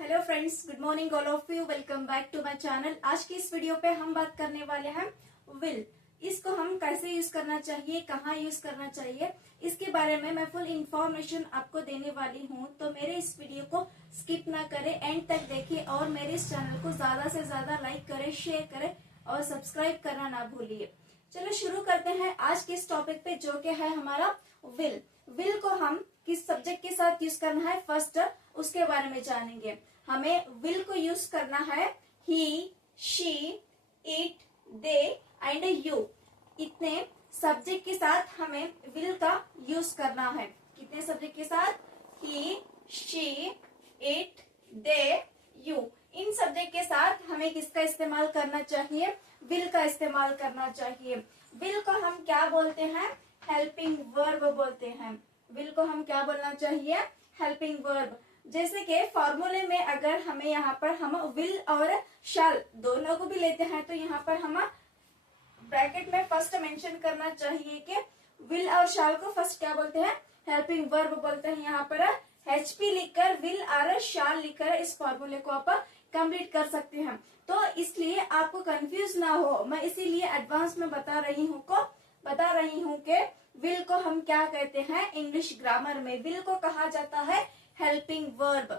Hello friends, good morning all of you. Welcome back to my channel. आज की इस video पे हम बात करने वाले हैं विल। इसको हम कैसे यूज करना चाहिए, कहाँ यूज करना चाहिए, इसके बारे में मैं फुल इंफॉर्मेशन आपको देने वाली हूँ। तो मेरे इस वीडियो को स्किप ना करें, एंड तक देखिए और मेरे इस चैनल को ज्यादा से ज्यादा लाइक करें, शेयर करें और सब्सक्राइब करना ना भूलिए। चलो शुरू करते हैं आज के इस टॉपिक पे, जो कि है हमारा विल। विल को हम किस सब्जेक्ट के साथ यूज करना है फर्स्ट उसके बारे में जानेंगे। हमें विल को यूज करना है he, she, it, they and you. इतने सब्जेक्ट के साथ हमें विल का यूज करना है। कितने सब्जेक्ट के साथ? He, she, it, they, you. इन सब्जेक्ट के साथ हमें किसका इस्तेमाल करना चाहिए? विल का इस्तेमाल करना चाहिए। विल को हम क्या बोलते हैं? हेल्पिंग वर्ब बोलते हैं। विल को हम क्या बोलना चाहिए? Helping verb. जैसे कि फॉर्मूले में अगर हमें यहाँ पर हम विल और शैल दोनों को भी लेते हैं, तो यहाँ पर हम ब्रैकेट में फर्स्ट मेंशन करना चाहिए कि विल और शैल को फर्स्ट क्या बोलते हैं? हेल्पिंग वर्ब बोलते हैं। यहाँ पर HP लिखकर विल और शैल लिखकर इस फॉर्मूले को आप कंप्लीट कर सकते हैं। तो इसलिए आपको कंफ्यूज ना हो, मैं इसीलिए एडवांस में बता रही हूँ कि विल को हम क्या कहते हैं। इंग्लिश ग्रामर में विल को कहा जाता है हेल्पिंग वर्ब।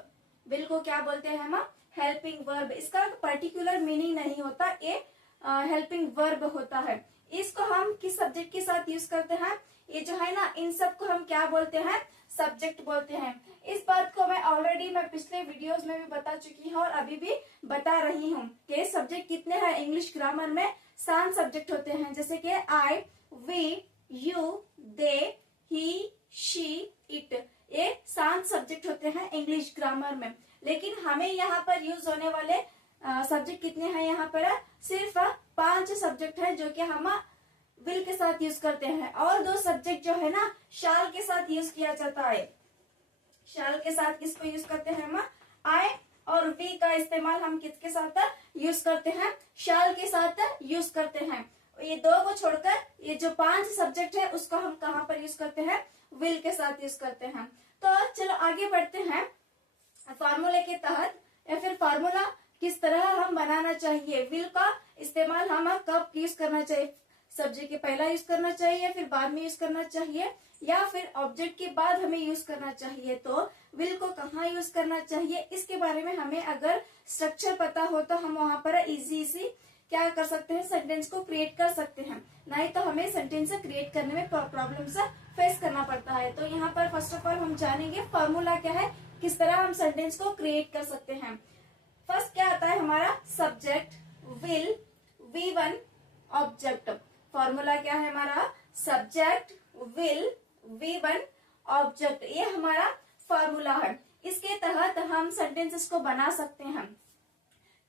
विल को क्या बोलते हैं हम? Helping verb. इसका पर्टिकुलर मीनिंग नहीं होता, ये हेल्पिंग वर्ब होता है। इसको हम किस सब्जेक्ट के साथ यूज करते हैं? ये जो है ना, इन सब को हम क्या बोलते हैं? सब्जेक्ट बोलते हैं। इस बात को मैं पिछले वीडियोस में भी बता चुकी हूँ और अभी भी बता रही हूँ कि सब्जेक्ट कितने हैं इंग्लिश ग्रामर में। 7 सब्जेक्ट होते हैं, जैसे कि I, we, you, they, he, she, it. ये 7 सब्जेक्ट होते हैं इंग्लिश ग्रामर में। लेकिन हमें यहाँ पर यूज होने वाले सब्जेक्ट कितने हैं? यहाँ पर सिर्फ 5 सब्जेक्ट है जो कि हम विल के साथ यूज करते हैं, और 2 सब्जेक्ट जो है ना शाल के साथ यूज किया जाता है। शाल के साथ किसको यूज करते हैं हम? आई और वी का इस्तेमाल हम किसके साथ यूज करते हैं? शाल के साथ यूज करते हैं। ये 2 को छोड़कर ये जो 5 सब्जेक्ट है उसको हम कहाँ पर यूज करते हैं? विल के साथ यूज करते हैं। तो चलो आगे बढ़ते हैं फार्मूले के तहत, या फिर फार्मूला किस तरह हम बनाना चाहिए। विल का इस्तेमाल हम कब यूज करना चाहिए? सब्जेक्ट के पहला यूज करना चाहिए, फिर बाद में यूज करना चाहिए, या फिर ऑब्जेक्ट के बाद हमें यूज करना चाहिए। तो विल को कहाँ यूज करना चाहिए, इसके बारे में हमें अगर स्ट्रक्चर पता हो तो हम वहां पर इजी क्या कर सकते हैं? सेंटेंस को क्रिएट कर सकते हैं। नहीं तो हमें सेंटेंस क्रिएट करने में प्रॉब्लम्स फेस करना पड़ता है। तो यहाँ पर फर्स्ट ऑफ ऑल हम जानेंगे फॉर्मूला क्या है, किस तरह हम सेंटेंस को क्रिएट कर सकते हैं। फर्स्ट क्या आता है हमारा? Subject, will, V1, object. Formula क्या है हमारा? Subject, will, V1, object. ये हमारा फॉर्मूला है। इसके तहत हम सेंटेंसेस को बना सकते हैं।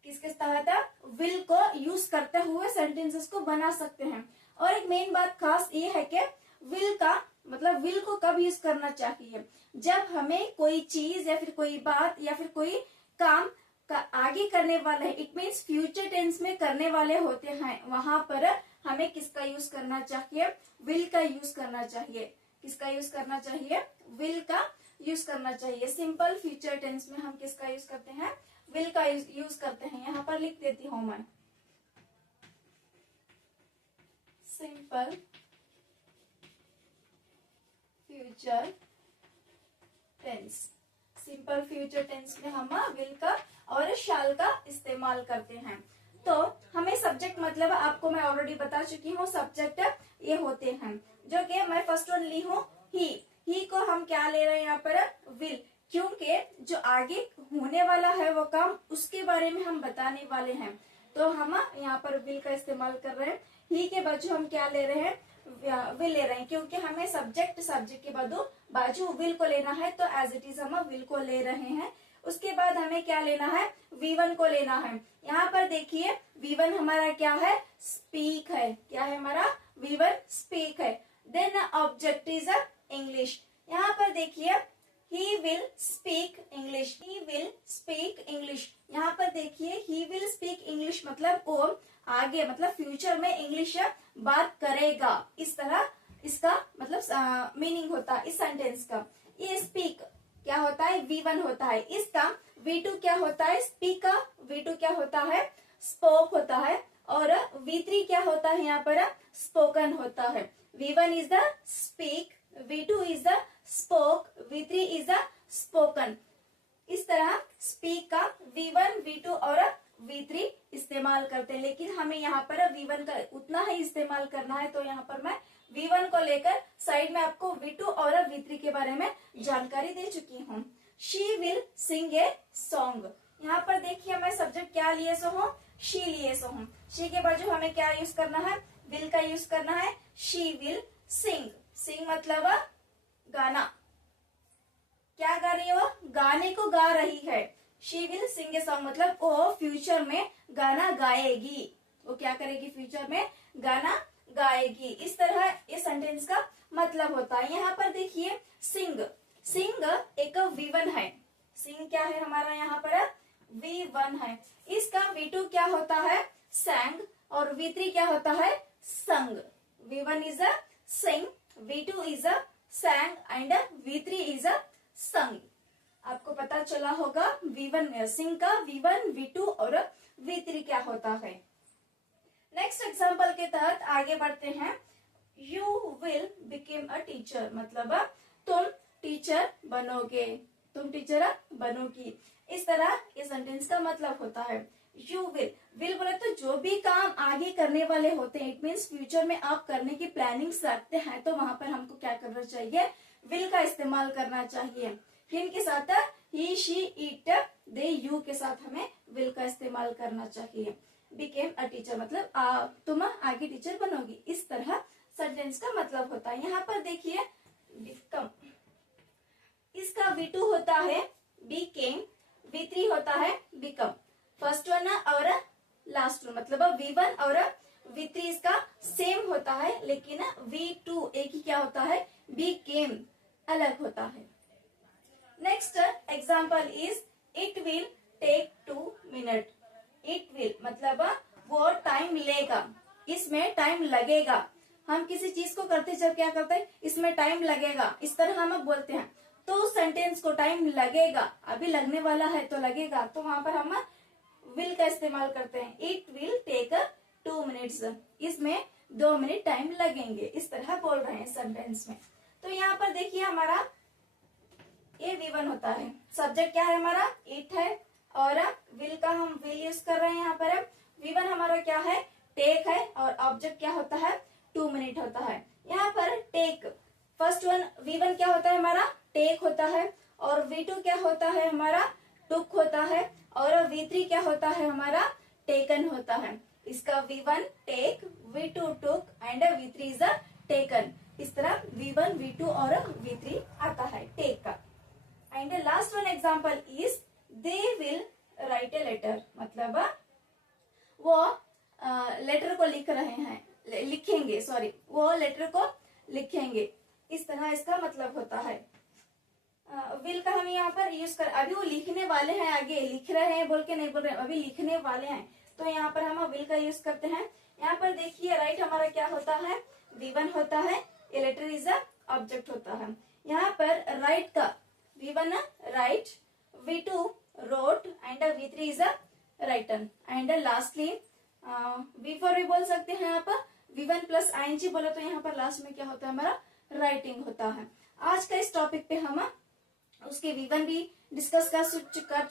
किसके तहत? विल को यूज करते हुए सेंटेंसेस को बना सकते हैं। और एक मेन बात खास ये है कि विल का मतलब विल को कब यूज करना चाहिए? जब हमें कोई चीज या फिर कोई बात या फिर कोई काम का आगे करने वाले है, इट मीन्स फ्यूचर टेंस में करने वाले होते हैं, वहां पर हमें किसका यूज करना चाहिए? विल का यूज करना चाहिए। किसका यूज करना चाहिए? विल का यूज करना चाहिए। सिंपल फ्यूचर टेंस में हम किसका यूज करते हैं? विल का यूज करते हैं। यहाँ पर लिख देती हूँ मैं, simple future tense. Simple future tense में हम विल का और शैल का इस्तेमाल करते हैं। तो हमें सब्जेक्ट मतलब आपको मैं ऑलरेडी बता चुकी हूँ, सब्जेक्ट ये होते हैं, जो कि मैं फर्स्ट वन ली हूँ ही को हम क्या ले रहे हैं यहाँ पर? विल, क्योंकि जो आगे होने वाला है वो काम, उसके बारे में हम बताने वाले हैं। तो हम यहाँ पर विल का इस्तेमाल कर रहे हैं। ही के बाजू हम क्या ले रहे हैं? विल ले रहे हैं, क्योंकि हमें सब्जेक्ट के बाजू विल को लेना है, तो एज इट इज हम विल को ले रहे हैं। उसके बाद हमें क्या लेना है? V1 को लेना है। यहाँ पर देखिए V1 हमारा क्या है? स्पीक है। क्या है हमारा? V1 स्पीक है। Then object is English. यहाँ पर देखिए he will speak English. He will speak English. यहाँ पर देखिए ही विल स्पीक इंग्लिश मतलब वो आगे मतलब फ्यूचर में इंग्लिश बात करेगा। इस तरह इसका मतलब मीनिंग होता है इस सेंटेंस का। ये स्पीक क्या होता है? V1 होता है। इसका V2 क्या होता है, स्पीक का V2 क्या होता है, स्पोक होता है, और V3 क्या होता है यहाँ पर, स्पोकन होता है। V1 is the speak, V2 is the spoke, V3 is the spoken. इस तरह स्पीक का V1, V2 और V3 इस्तेमाल करते हैं, लेकिन हमें यहाँ पर V1 का उतना ही इस्तेमाल करना है, तो यहाँ पर मैं V1 को लेकर साइड में आपको V2 और V3 के बारे में जानकारी दे चुकी हूँ। She will sing a song, यहाँ पर देखिए मैं सब्जेक्ट क्या लिए सो हूँ, शी लिए सो हूँ। शी के बाजू हमें क्या यूज करना है, विल का यूज करना है। शी विल सिंग, सिंग मतलब गाना, क्या गा रही है वो, गाने को गा रही है। She will sing a song मतलब वो फ्यूचर में गाना गाएगी, वो क्या करेगी, फ्यूचर में गाना गाएगी। इस तरह ये सेंटेंस का मतलब होता है। यहाँ पर देखिए सिंग, सिंग एक V1 है, सिंग क्या है हमारा यहाँ पर V1 है। इसका V2 क्या होता है, sang, और V3 क्या होता है, sung। V1 is a sing, V2 is a sang and V3 is a sung। आपको पता चला होगा V1 sing का V1, V2 और V3 क्या होता है। नेक्स्ट एग्जाम्पल के तहत आगे बढ़ते हैं। You will become a teacher मतलब तुम टीचर बनोगे, तुम टीचर बनोगी। इस तरह ये सेंटेंस का मतलब होता है। यू विल बोले तो जो भी काम आगे करने वाले होते हैं, इट मीन्स फ्यूचर में आप करने की प्लानिंग्स रखते हैं, तो वहां पर हमको क्या करना चाहिए, विल का इस्तेमाल करना चाहिए। किन के साथ, he, she, it, they, you के साथ हमें विल का इस्तेमाल करना चाहिए। बिकेम अ टीचर मतलब तुम आगे टीचर बनोगी, इस तरह सेंटेंस का मतलब होता है। यहाँ पर देखिए बिकम, इसका V2 होता है became, V3 होता है become। फर्स्ट वन और लास्ट वन मतलब V1 और V3 इसका सेम होता है, लेकिन V2 एक ही क्या होता है, became अलग होता है। Next example is it will take 2 minute. It will मतलब वो टाइम लेगा, इसमें टाइम लगेगा। हम किसी चीज को करते जब क्या करते हैं, इसमें टाइम लगेगा, इस तरह हम बोलते हैं। तो सेंटेंस को टाइम लगेगा, अभी लगने वाला है तो लगेगा, तो वहां पर हम विल का इस्तेमाल करते हैं। इट विल टेक 2 मिनट्स, इसमें 2 मिनट टाइम लगेंगे, इस तरह बोल रहे हैं सेंटेंस में। तो यहाँ पर देखिए हमारा ये V1 होता है, सब्जेक्ट क्या है हमारा, इट है, और विल का हम विल यूज कर रहे हैं। यहाँ पर V1 हमारा क्या है, टेक है, और ऑब्जेक्ट क्या होता है, 2 मिनट होता है। यहाँ पर टेक, फर्स्ट वन V1 क्या होता है हमारा, टेक होता है, और V2 क्या होता है हमारा, टुक होता है, और V3 क्या होता है हमारा, टेकन होता है। इसका V1 take, V2 took and V3 is taken. इस तरह V1, V2 और V3 आता है टेक का। And last one example is they will write a letter मतलब वो लेटर को लिख रहे हैं, लिखेंगे, सॉरी, वो लेटर को लिखेंगे। इस तरह इसका मतलब होता है। विल का हम यहाँ पर यूज कर, अभी वो लिखने वाले हैं, आगे लिख रहे हैं बोल के नहीं बोल रहे, अभी लिखने वाले हैं, तो यहाँ पर हम विल का यूज करते हैं। यहाँ पर देखिए राइट हमारा क्या होता है, V1 होता है, ये लेटर इज अ ऑब्जेक्ट होता है। यहाँ पर राइट का V1 write, V2 wrote and V3 is a written. And lastly V4 भी बोल सकते हैं, यहाँ पर V1 प्लस ING बोले तो यहाँ पर लास्ट में क्या होता है हमारा, राइटिंग होता है। आज का इस टॉपिक पे हम उसके V1 भी डिस्कस कर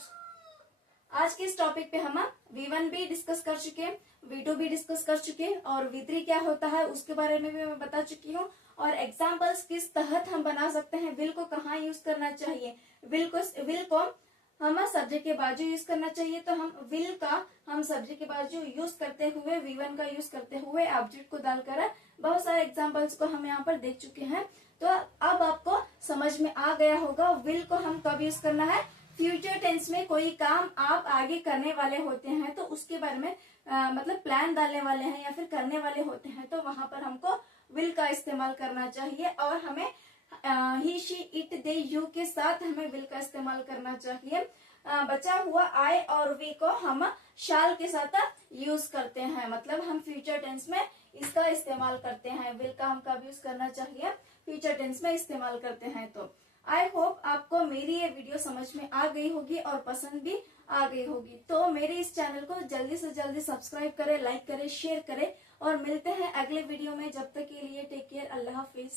आज के इस टॉपिक पे हम V1 भी डिस्कस कर चुके, V2 भी डिस्कस कर चुके, और V3 क्या होता है उसके बारे में भी मैं बता चुकी हूँ। और एग्जाम्पल्स किस तहत हम बना सकते हैं, विल को कहाँ यूज करना चाहिए, विल को हम सब्जेक्ट के बाजू यूज करना चाहिए, तो हम विल का हम सब्जेक्ट के बाजू यूज करते हुए, V1 का यूज करते हुए ऑब्जेक्ट को डालकर बहुत सारे एग्जाम्पल्स को हम यहाँ पर देख चुके हैं। तो अब आपको समझ में आ गया होगा विल को हम कब यूज करना है। फ्यूचर टेंस में कोई काम आप आगे करने वाले होते हैं, तो उसके बारे में मतलब प्लान डालने वाले हैं या फिर करने वाले होते हैं, तो वहां पर हमको विल का इस्तेमाल करना चाहिए। और हमें ही, शी, इट, दे, यू के साथ हमें विल का इस्तेमाल करना चाहिए। बचा हुआ आई और वी को हम शाल के साथ यूज करते हैं, मतलब हम फ्यूचर टेंस में इसका इस्तेमाल करते हैं। विल का हम कब यूज करना चाहिए, फ्यूचर टेंस में इस्तेमाल करते हैं। तो आई होप आपको मेरी ये वीडियो समझ में आ गई होगी और पसंद भी आ गई होगी। तो मेरे इस चैनल को जल्दी से जल्दी सब्सक्राइब करें, लाइक करें, शेयर करें और मिलते हैं अगले वीडियो में। जब तक के लिए टेक केयर, अल्लाह हाफिज।